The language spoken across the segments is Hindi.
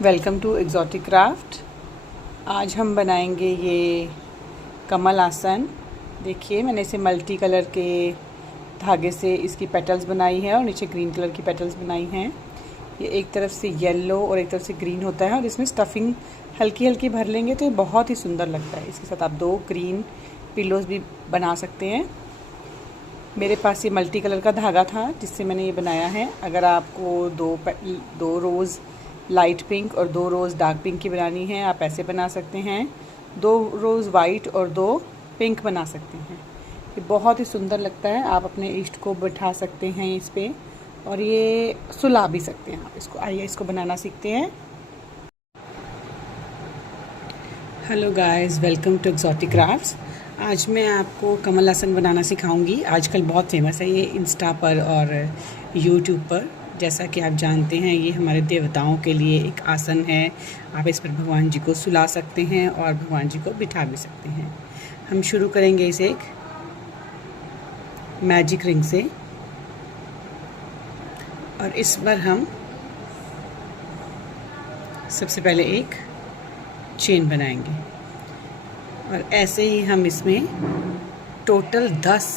Welcome to exotic craft. आज हम बनाएंगे ये कमल आसन। देखिए, मैंने इसे मल्टी कलर के धागे से इसकी पेटल्स बनाई है और नीचे ग्रीन कलर की पेटल्स बनाई हैं। ये एक तरफ से येलो और एक तरफ से ग्रीन होता है और इसमें स्टफिंग हल्की हल्की भर लेंगे तो ये बहुत ही सुंदर लगता है। इसके साथ आप 2 ग्रीन पिलोज भी बना सकते हैं। मेरे पास ये मल्टी कलर का धागा था जिससे मैंने ये बनाया है। अगर आपको दो रोज़ लाइट पिंक और 2 रोज़ डार्क पिंक की बनानी है, आप ऐसे बना सकते हैं। 2 रोज़ वाइट और 2 पिंक बना सकते हैं। ये बहुत ही सुंदर लगता है। आप अपने इष्ट को बिठा सकते हैं इस पे और ये सुला भी सकते हैं आप इसको। आइए इसको बनाना सीखते हैं। Hello guys, welcome to exotic crafts. आज मैं आपको कमल आसन बनाना सिखाऊंगी। आजकल बहुत फेमस है ये इंस्टा पर और यूट्यूब पर। जैसा कि आप जानते हैं, ये हमारे देवताओं के लिए एक आसन है। आप इस पर भगवान जी को सुला सकते हैं और भगवान जी को बिठा भी सकते हैं। हम शुरू करेंगे इसे एक मैजिक रिंग से और इस पर हम सबसे पहले एक चेन बनाएंगे और ऐसे ही हम इसमें टोटल 10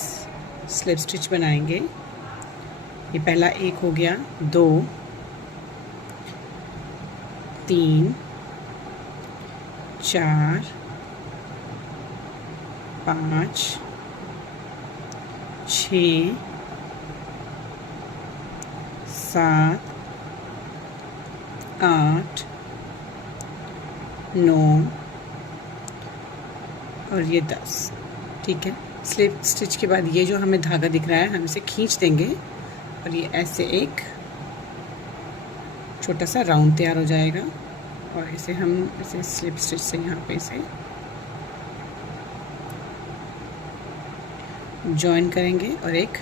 स्लिप स्टिच बनाएंगे। ये पहला एक हो गया, 2, 3, 4, 5, 6, 7, 8, 9 और ये 10। ठीक है। स्लिप स्टिच के बाद ये जो हमें धागा दिख रहा है, हम इसे खींच देंगे और ये ऐसे एक छोटा सा राउंड तैयार हो जाएगा और इसे स्लिप स्टिच से यहाँ पे इसे जॉइन करेंगे और एक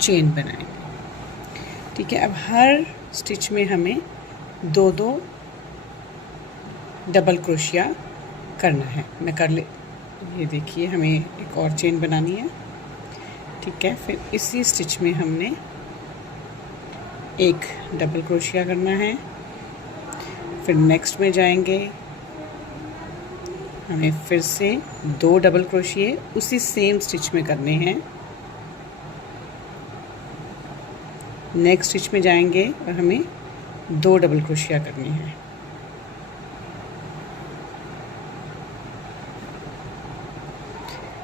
चेन बनाएंगे। ठीक है। अब हर स्टिच में हमें 2-2 डबल क्रोशिया करना है। ये देखिए, हमें एक और चेन बनानी है। ठीक है। फिर इसी स्टिच में हमने एक डबल क्रोशिया करना है। फिर नेक्स्ट में जाएंगे, हमें फिर से 2 डबल क्रोशिये उसी सेम स्टिच में करने हैं। नेक्स्ट स्टिच में जाएंगे और हमें 2 डबल क्रोशिया करनी है।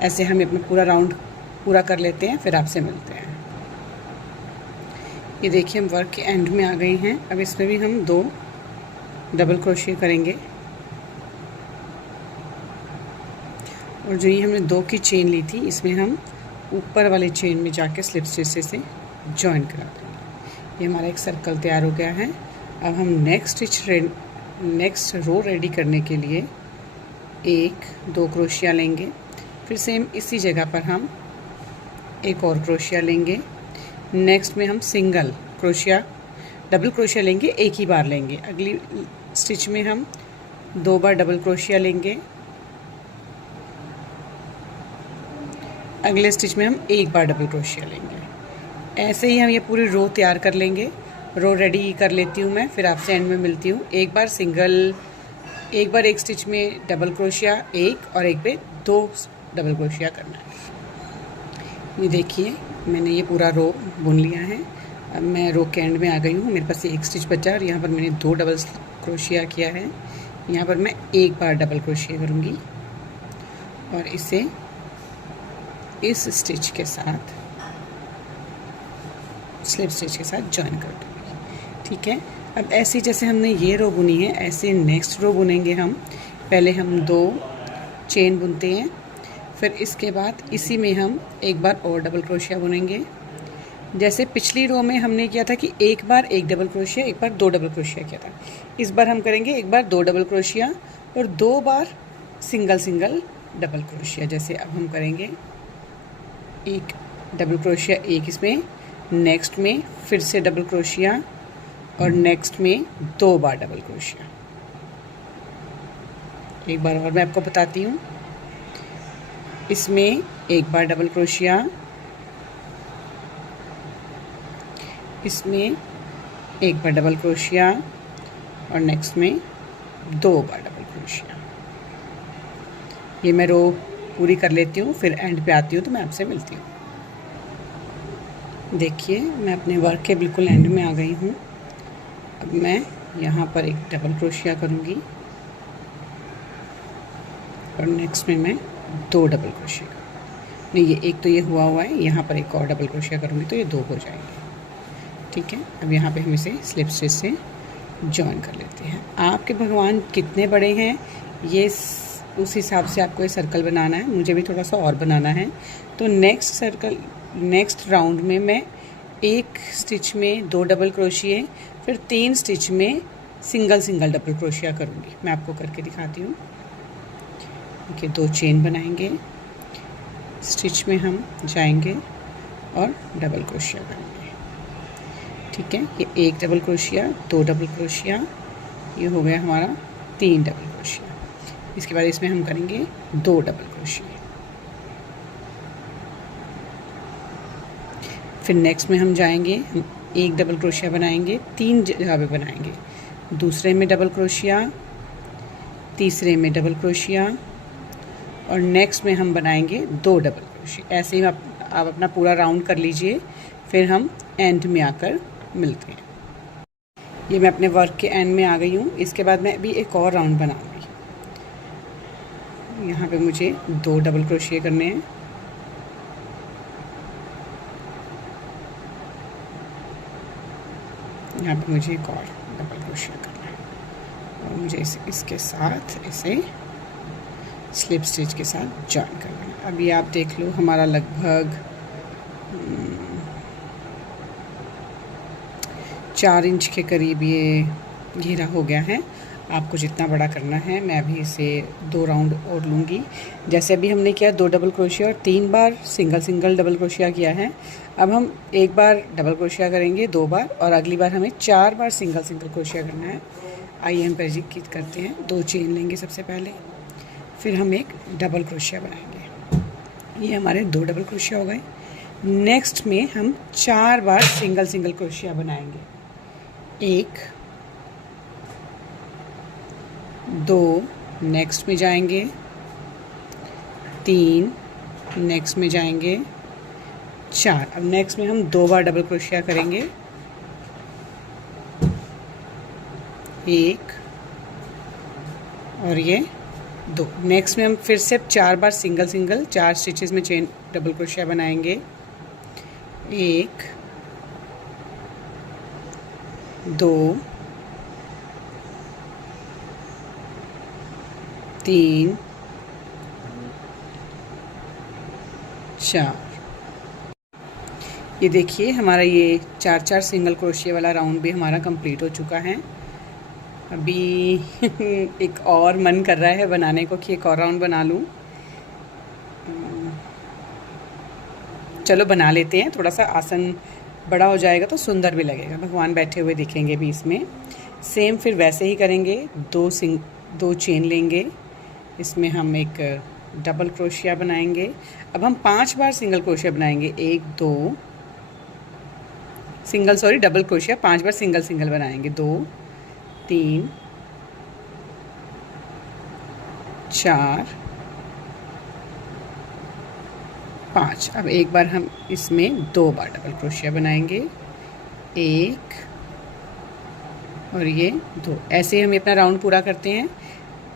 ऐसे हम अपना पूरा राउंड पूरा कर लेते हैं, फिर आपसे मिलते हैं। ये देखिए, हम वर्क के एंड में आ गए हैं। अब इसमें भी हम 2 डबल क्रोशिया करेंगे और जो ये हमने 2 की चेन ली थी, इसमें हम ऊपर वाले चेन में जाके स्लिप स्टिच से जॉइन करा देंगे। ये हमारा एक सर्कल तैयार हो गया है। अब हम नेक्स्ट रो रेडी करने के लिए 1-2 क्रोशिया लेंगे। फिर सेम इसी जगह पर हम एक और क्रोशिया लेंगे। नेक्स्ट में हम सिंगल क्रोशिया, डबल क्रोशिया लेंगे, एक ही बार लेंगे। अगली स्टिच में हम 2 बार डबल क्रोशिया लेंगे। अगले स्टिच में हम 1 बार डबल क्रोशिया लेंगे। ऐसे ही हम ये पूरी रो तैयार कर लेंगे। रो रेडी कर लेती हूँ मैं, फिर आपसे एंड में मिलती हूँ। एक बार एक स्टिच में डबल क्रोशिया 1 और एक पे 2 डबल क्रोशिया करना है। ये देखिए, मैंने ये पूरा रो बुन लिया है। अब मैं रो के एंड में आ गई हूँ। मेरे पास ये एक स्टिच बचा और यहाँ पर मैंने 2 डबल क्रोशिया किया है। यहाँ पर मैं 1 बार डबल क्रोशिया करूँगी और इसे इस स्टिच के साथ, स्लिप स्टिच के साथ जॉइन कर दूँगी। ठीक है। अब ऐसे जैसे हमने ये रो बुनी है, ऐसे नेक्स्ट रो बुनेंगे हम। पहले हम 2 चेन बुनते हैं, फिर इसके बाद इसी में हम 1 बार और डबल क्रोशिया बुनेंगे। जैसे पिछली रो में हमने किया था कि 1 बार 1 डबल क्रोशिया, 1 बार 2 डबल क्रोशिया किया था। इस बार हम करेंगे 1 बार 2 डबल क्रोशिया और 2 बार सिंगल डबल क्रोशिया। जैसे अब हम करेंगे 1 डबल क्रोशिया, 1 इसमें, नेक्स्ट में फिर से डबल क्रोशिया और नेक्स्ट में 2 बार डबल क्रोशिया। एक बार और मैं आपको बताती हूँ। इसमें 1 बार डबल क्रोशिया, इसमें 1 बार डबल क्रोशिया और नेक्स्ट में 2 बार डबल क्रोशिया। ये मैं रो पूरी कर लेती हूँ, फिर एंड पे आती हूँ तो मैं आपसे मिलती हूँ। देखिए मैं अपने वर्क के बिल्कुल एंड में आ गई हूँ। अब मैं यहाँ पर एक डबल क्रोशिया करूँगी और नेक्स्ट में मैं 2 डबल क्रोशिया नहीं, ये एक तो ये हुआ है, यहाँ पर एक और डबल क्रोशिया करूँगी तो ये 2 हो जाएंगे। ठीक है, अब यहाँ पे हम इसे स्लिप स्टिच से जॉइन कर लेते हैं। आपके भगवान कितने बड़े हैं ये उस हिसाब से आपको ये सर्कल बनाना है। मुझे भी थोड़ा सा और बनाना है। तो नेक्स्ट राउंड में मैं एक स्टिच में 2 डबल क्रोशिए, फिर 3 स्टिच में सिंगल डबल क्रोशिया करूँगी। मैं आपको करके दिखाती हूँ। देखिए 2 चेन बनाएंगे, स्टिच में हम जाएंगे और डबल क्रोशिया करेंगे। ठीक है, ये 1 डबल क्रोशिया, 2 डबल क्रोशिया, ये हो गया हमारा 3 डबल क्रोशिया। इसके बाद इसमें हम करेंगे 2 डबल क्रोशिया। फिर नेक्स्ट में हम जाएंगे, हम 1 डबल क्रोशिया बनाएंगे, 3 जगह पे बनाएंगे। दूसरे में डबल क्रोशिया, तीसरे में डबल क्रोशिया और नेक्स्ट में हम बनाएंगे 2 डबल क्रोशिया। ऐसे ही आप अपना पूरा राउंड कर लीजिए, फिर हम एंड में आकर मिलते हैं। ये मैं अपने वर्क के एंड में आ गई हूँ। इसके बाद मैं अभी एक और राउंड बनाऊंगी। यहाँ पे मुझे 2 डबल क्रोशिया करने हैं। यहाँ पे मुझे एक और डबल क्रोशिया करना है और मुझे इसके साथ इसे स्लिप स्टिच के साथ जॉइन करना है। अभी आप देख लो हमारा लगभग 4 इंच के करीब ये घेरा हो गया है। आपको जितना बड़ा करना है, मैं अभी इसे 2 राउंड और लूँगी। जैसे अभी हमने किया 2 डबल क्रोशिया और 3 बार सिंगल डबल क्रोशिया किया है। अब हम 1 बार डबल क्रोशिया करेंगे 2 बार और अगली बार हमें 4 बार सिंगल क्रोशिया करना है। आइए हम प्रैक्टिस करते हैं। 2 चेन लेंगे सबसे पहले, फिर हम एक डबल क्रोशिया बनाएंगे। ये हमारे 2 डबल क्रोशिया हो गए। नेक्स्ट में हम 4 बार सिंगल क्रोशिया बनाएंगे। 1 2 नेक्स्ट में जाएंगे, 3 नेक्स्ट में जाएंगे, 4। अब नेक्स्ट में हम 2 बार डबल क्रोशिया करेंगे। 1 और ये 2। नेक्स्ट में हम फिर से 4 बार सिंगल 4 स्टिचेस में चेन डबल क्रोशिया बनाएंगे। 1 2 3 4। ये देखिए हमारा ये 4 सिंगल क्रोशिया वाला राउंड भी हमारा कंप्लीट हो चुका है। अभी एक और मन कर रहा है बनाने को कि एक और राउंड बना लूँ। चलो बना लेते हैं। थोड़ा सा आसन बड़ा हो जाएगा तो सुंदर भी लगेगा, भगवान बैठे हुए दिखेंगे भी इसमें। सेम फिर वैसे ही करेंगे। 2 चेन लेंगे, इसमें हम एक डबल क्रोशिया बनाएंगे। अब हम 5 बार सिंगल क्रोशिया बनाएंगे। 1 2 डबल क्रोशिया 5 बार सिंगल बनाएंगे। 2 3 4 5। अब एक बार हम इसमें 2 बार डबल क्रोशिया बनाएंगे। 1 और ये 2। ऐसे हम अपना राउंड पूरा करते हैं।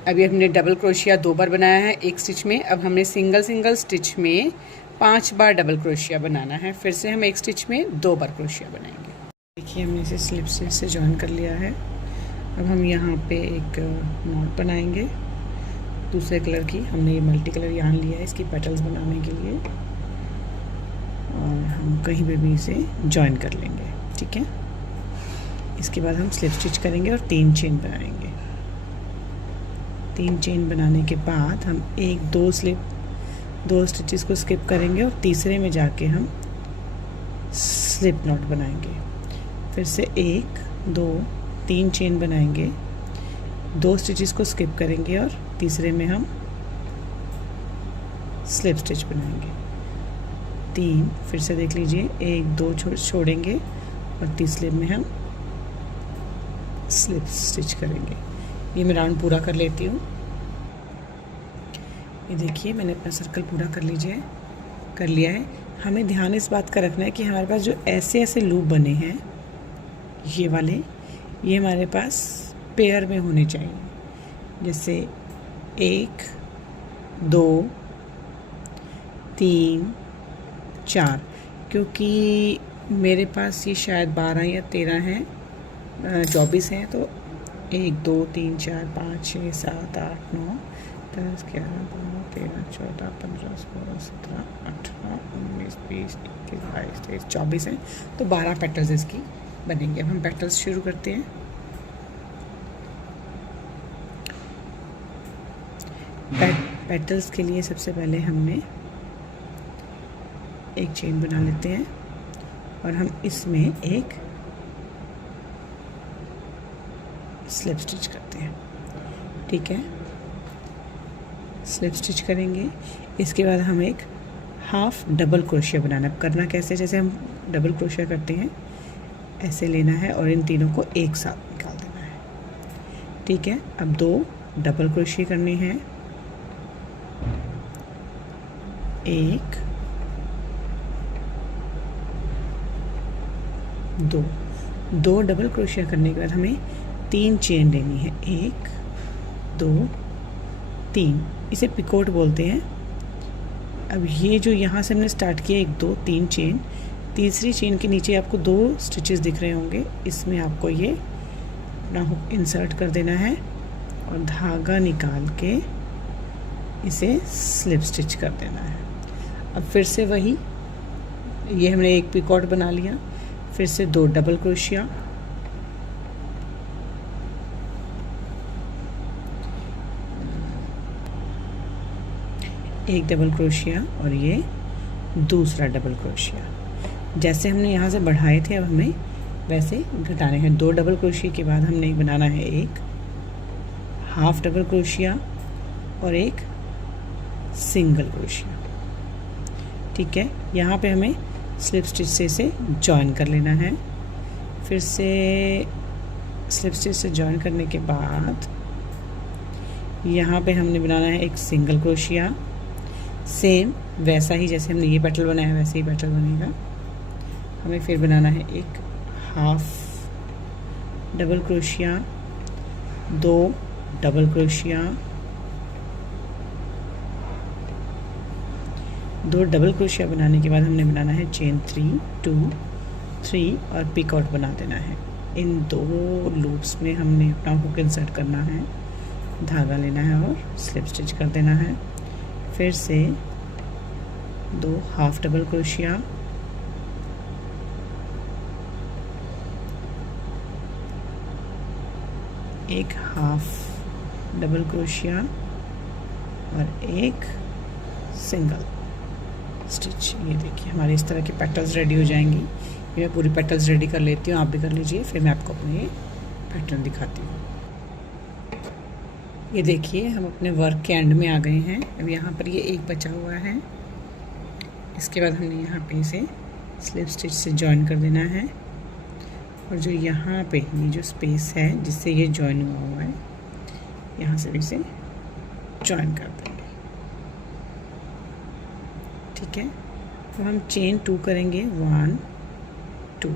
अभी हमने डबल क्रोशिया 2 बार बनाया है एक स्टिच में। अब हमने सिंगल स्टिच में 5 बार डबल क्रोशिया बनाना है। फिर से हम एक स्टिच में 2 बार क्रोशिया बनाएंगे। देखिए हमने इसे स्लिप स्टिच से जॉइन कर लिया है। अब हम यहाँ पे एक नॉट बनाएंगे दूसरे कलर की। हमने ये मल्टी कलर यार्न लिया है इसकी पेटल्स बनाने के लिए और हम कहीं पे भी इसे जॉइन कर लेंगे। ठीक है, इसके बाद हम स्लिप स्टिच करेंगे और 3 चेन बनाएंगे। 3 चेन बनाने के बाद हम 2 स्टिचेस को स्किप करेंगे और तीसरे में जाके हम स्लिप नॉट बनाएंगे। फिर से 1 2 3 चेन बनाएंगे, 2 स्टिचेस को स्किप करेंगे और तीसरे में हम स्लिप स्टिच बनाएंगे। 3 फिर से देख लीजिए, 1 2 छोड़ेंगे और तीसरे में हम स्लिप स्टिच करेंगे। ये मैं राउंड पूरा कर लेती हूँ। ये देखिए मैंने अपना सर्कल पूरा कर लिया है। हमें ध्यान इस बात का रखना है कि हमारे पास जो ऐसे ऐसे लूप बने हैं ये वाले, ये हमारे पास पेयर में होने चाहिए। जैसे 1 2 3 4, क्योंकि मेरे पास ये शायद 12 या 13 हैं, 24 हैं। तो 1 2 3 4 5 6 7 8 9 10 11 12 13 14 15 16 17 18 19 20 21 22 23 24 हैं, तो 12 पेटल्स इसकी बनेंगे। अब हम पेटल्स शुरू करते हैं। पेटल्स के लिए सबसे पहले हमने एक चेन बना लेते हैं और हम इसमें एक स्लिप स्टिच करते हैं। ठीक है, स्लिप स्टिच करेंगे। इसके बाद हम एक हाफ डबल क्रोशिया बनाना। करना कैसे, जैसे हम डबल क्रोशिया करते हैं ऐसे लेना है और इन तीनों को एक साथ निकाल देना है। ठीक है, अब 2 डबल क्रोशिया करनी है। 1 2 डबल क्रोशिया करने के बाद हमें 3 चेन लेनी है। 1 2 3, इसे पिकोट बोलते हैं। अब ये जो यहाँ से हमने स्टार्ट किया 1 2 3 चेन, तीसरी चेन के नीचे आपको 2 स्टिचेस दिख रहे होंगे, इसमें आपको ये अपना हुक इंसर्ट कर देना है और धागा निकाल के इसे स्लिप स्टिच कर देना है। अब फिर से वही, ये हमने एक पिकॉट बना लिया, फिर से 2 डबल क्रोशिया, एक डबल क्रोशिया और ये दूसरा डबल क्रोशिया। जैसे हमने यहाँ से बढ़ाए थे अब हमें वैसे घटाने हैं। 2 डबल क्रोशिया के बाद हमने बनाना है एक हाफ डबल क्रोशिया और एक सिंगल क्रोशिया। ठीक है, यहाँ पे हमें स्लिप स्टिच से इसे जॉइन कर लेना है। फिर से स्लिप स्टिच से जॉइन करने के बाद यहाँ पे हमने बनाना है एक सिंगल क्रोशिया। सेम वैसा ही जैसे हमने ये पेटल बनाया वैसे ही पेटल बनेगा। हमें फिर बनाना है एक half double crochet, 2 double crochet, 2 double crochet बनाने के बाद हमने बनाना है चेन 3 2 3 और पिकआउट बना देना है। इन 2 लूप्स में हमने अपना हुक इंसर्ट करना है, धागा लेना है और स्लिप स्टिच कर देना है। फिर से 2 हाफ डबल क्रोशिया, एक हाफ डबल क्रोशिया और एक सिंगल स्टिच। ये देखिए हमारे इस तरह के पेटल्स रेडी हो जाएंगी। ये मैं पूरी पेटल्स रेडी कर लेती हूँ, आप भी कर लीजिए, फिर मैं आपको अपने पैटर्न दिखाती हूँ। ये देखिए हम अपने वर्क के एंड में आ गए हैं। अब यहाँ पर ये एक बचा हुआ है, इसके बाद हमने यहाँ पे इसे स्लिप स्टिच से जॉइन कर देना है और जो यहाँ पे ये जो स्पेस है जिससे ये जॉइन हुआ है यहाँ से भी इसे जॉइन कर देंगे। ठीक है, तो हम चेन 2 करेंगे, 1 2।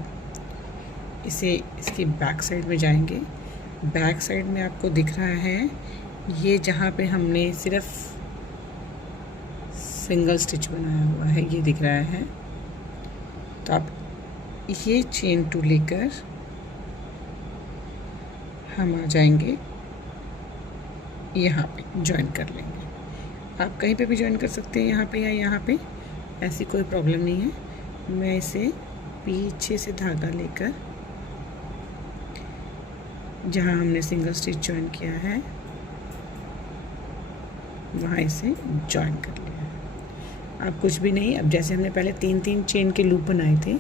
इसे इसकी बैक साइड में जाएंगे। बैक साइड में आपको दिख रहा है ये जहाँ पे हमने सिर्फ सिंगल स्टिच बनाया हुआ है ये दिख रहा है। तो आप ये चेन 2 लेकर हम आ जाएंगे यहाँ पे, जॉइन कर लेंगे। आप कहीं पे भी जॉइन कर सकते हैं, यहाँ पे या यहाँ पे, ऐसी कोई प्रॉब्लम नहीं है। मैं इसे पीछे से धागा लेकर जहाँ हमने सिंगल स्टिच जॉइन किया है वहाँ इसे जॉइन कर लिया है। अब कुछ भी नहीं, अब जैसे हमने पहले 3-3 चेन के लूप बनाए थे,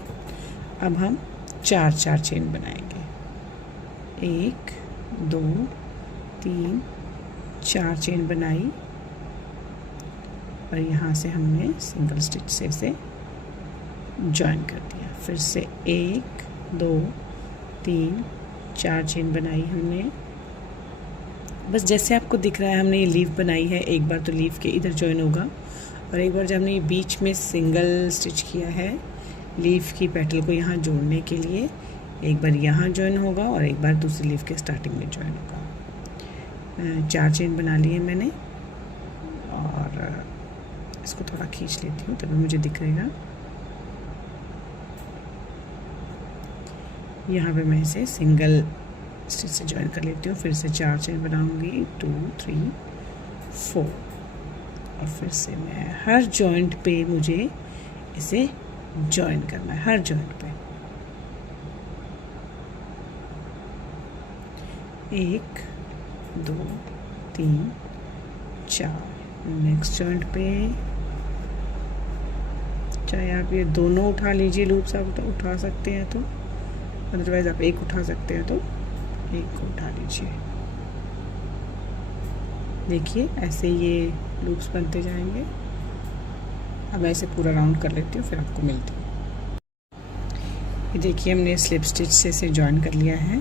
अब हम 4-4 चेन बनाएंगे। 1 2 3 4 चेन बनाई और यहाँ से हमने सिंगल स्टिच से इसे जॉइन कर दिया। फिर से 1 2 3 4 चेन बनाई हमने। बस जैसे आपको दिख रहा है हमने ये लीफ बनाई है। एक बार तो लीफ के इधर जॉइन होगा और एक बार जब हमने ये बीच में सिंगल स्टिच किया है लीफ की पेटल को यहाँ जोड़ने के लिए, एक बार यहाँ जॉइन होगा और एक बार दूसरी लीफ के स्टार्टिंग में जॉइन होगा। 4 चेन बना लिए मैंने और इसको थोड़ा खींच लेती हूँ तभी मुझे दिखेगा। यहाँ पे मैं इसे सिंगल स्टिच से जॉइन कर लेती हूँ। फिर से 4 चेन बनाऊंगी, 2 3 4 और फिर से मैं हर जॉइंट पे मुझे इसे जॉइन करना है, हर जॉइंट पे। 1 2 3 4। नेक्स्ट जॉइंट पे चाहे आप ये दोनों उठा लीजिए, लूप्स आप उठा सकते हैं तो, अदरवाइज आप एक उठा सकते हैं तो एक को उठा लीजिए। देखिए ऐसे ये लूप्स बनते जाएंगे। अब मैं इसे पूरा राउंड कर लेती हूँ फिर आपको मिलती हूँ। ये देखिए हमने स्लिप स्टिच से इसे जॉइन कर लिया है।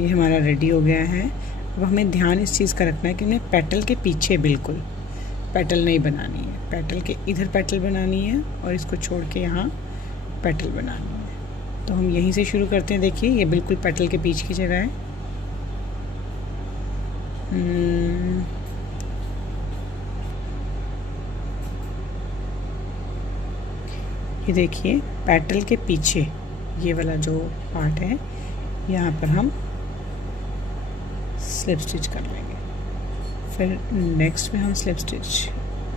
ये हमारा रेडी हो गया है। अब हमें ध्यान इस चीज़ का रखना है कि हमें पेटल के पीछे बिल्कुल पेटल नहीं बनानी है, पेटल के इधर पेटल बनानी है और इसको छोड़ के यहाँ पेटल बनानी है। तो हम यहीं से शुरू करते हैं। देखिए ये बिल्कुल पेटल के बीच की जगह है। ये देखिए पेटल के पीछे ये वाला जो पार्ट है यहाँ पर हम स्लिप स्टिच कर लेंगे। फिर नेक्स्ट में हम स्लिप स्टिच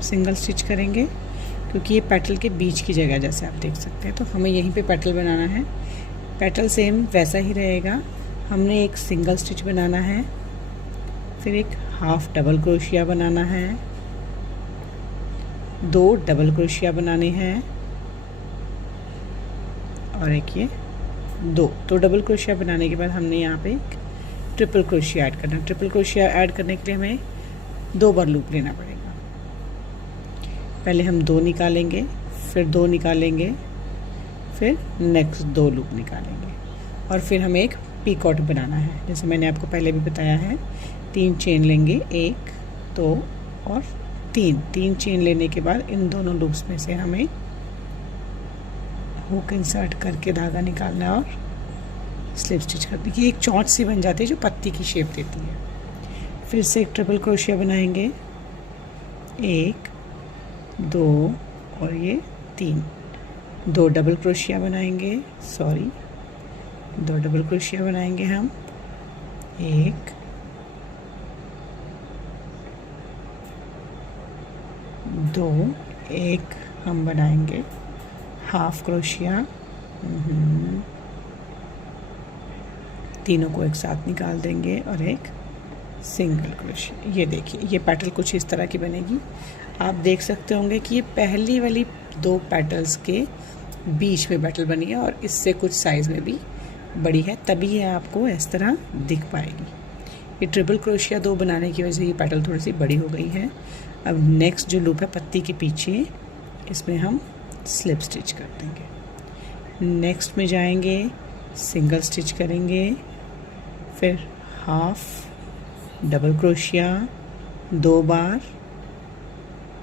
सिंगल स्टिच करेंगे क्योंकि ये पेटल के बीच की जगह जैसे आप देख सकते हैं। तो हमें यहीं पे पेटल बनाना है। पेटल सेम वैसा ही रहेगा। हमने एक सिंगल स्टिच बनाना है, फिर एक हाफ डबल क्रोशिया बनाना है, 2 डबल क्रोशिया बनाने हैं और एक ये 2 डबल क्रोशिया बनाने के बाद हमने यहाँ पे एक ट्रिपल क्रोशिया ऐड करना है। ट्रिपल क्रोशिया ऐड करने के लिए हमें 2 बार लूप लेना पड़ेगा। पहले हम 2 निकालेंगे, फिर 2 निकालेंगे, फिर नेक्स्ट 2 लूप निकालेंगे और फिर हमें एक पीकॉट बनाना है। जैसे मैंने आपको पहले भी बताया है, 3 चेन लेंगे, 1 2 और 3 चेन लेने के बाद इन दोनों लूप्स में से हमें हुक इंसर्ट करके धागा निकालना है और स्लिप स्टिच करनी है। ये एक चौंच सी बन जाती है जो पत्ती की शेप देती है। फिर से एक ट्रिपल क्रोशिया बनाएंगे, 1 2 और ये 3, 2 डबल क्रोशिया बनाएंगे, 2 डबल क्रोशिया बनाएंगे हम, 1 2 एक हम बनाएंगे हाफ क्रोशिया, तीनों को एक साथ निकाल देंगे और एक सिंगल क्रोशिया। ये देखिए ये पेटल कुछ इस तरह की बनेगी। आप देख सकते होंगे कि ये पहली वाली 2 पेटल्स के बीच में पेटल बनी है और इससे कुछ साइज़ में भी बड़ी है, तभी ये आपको इस तरह दिख पाएगी। ये ट्रिपल क्रोशिया 2 बनाने की वजह से ये पेटल थोड़ी सी बड़ी हो गई है। अब नेक्स्ट जो लूप है पत्ती के पीछे, इसमें हम स्लिप स्टिच कर देंगे। नेक्स्ट में जाएंगे, सिंगल स्टिच करेंगे, फिर हाफ डबल क्रोशिया, 2 बार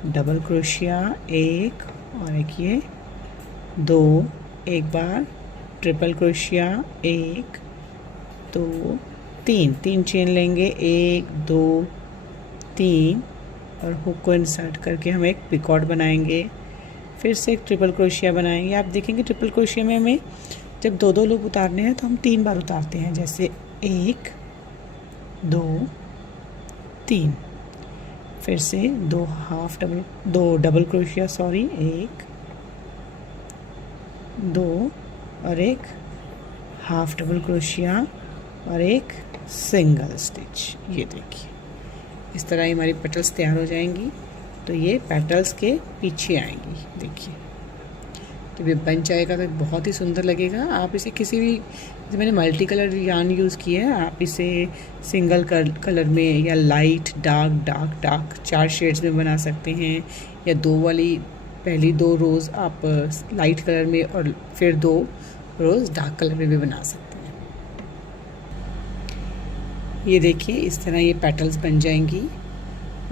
डबल क्रोशिया, 1 और एक ये 2, एक बार ट्रिपल क्रोशिया, 1 2 3 चेन लेंगे, 1 2 3 और हुक को इंसर्ट करके हम एक पिकॉट बनाएंगे। फिर से एक ट्रिपल क्रोशिया बनाएंगे। आप देखेंगे ट्रिपल क्रोशिया में हमें जब 2 लूप उतारने हैं तो हम 3 बार उतारते हैं, जैसे 1 2 3। फिर से 2 डबल क्रोशिया 1 2 और एक हाफ डबल क्रोशिया और एक सिंगल स्टिच। ये देखिए इस तरह ही हमारी पेटल्स तैयार हो जाएंगी। तो ये पेटल्स के पीछे आएंगी। देखिए तो ये बन जाएगा तो बहुत ही सुंदर लगेगा। आप इसे किसी भी, जैसे मैंने मल्टी कलर यार्न यूज़ किया है, आप इसे सिंगल कलर में या लाइट डार्क 4 शेड्स में बना सकते हैं, या 2 वाली पहली 2 रोज़ आप लाइट कलर में और फिर 2 रोज़ डार्क कलर में भी बना सकते हैं। ये देखिए इस तरह ये पेटल्स बन जाएंगी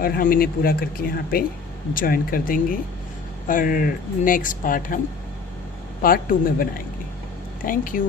और हम इन्हें पूरा करके यहाँ पे जॉइन कर देंगे और नेक्स्ट पार्ट हम पार्ट 2 में बनाएंगे। Thank you.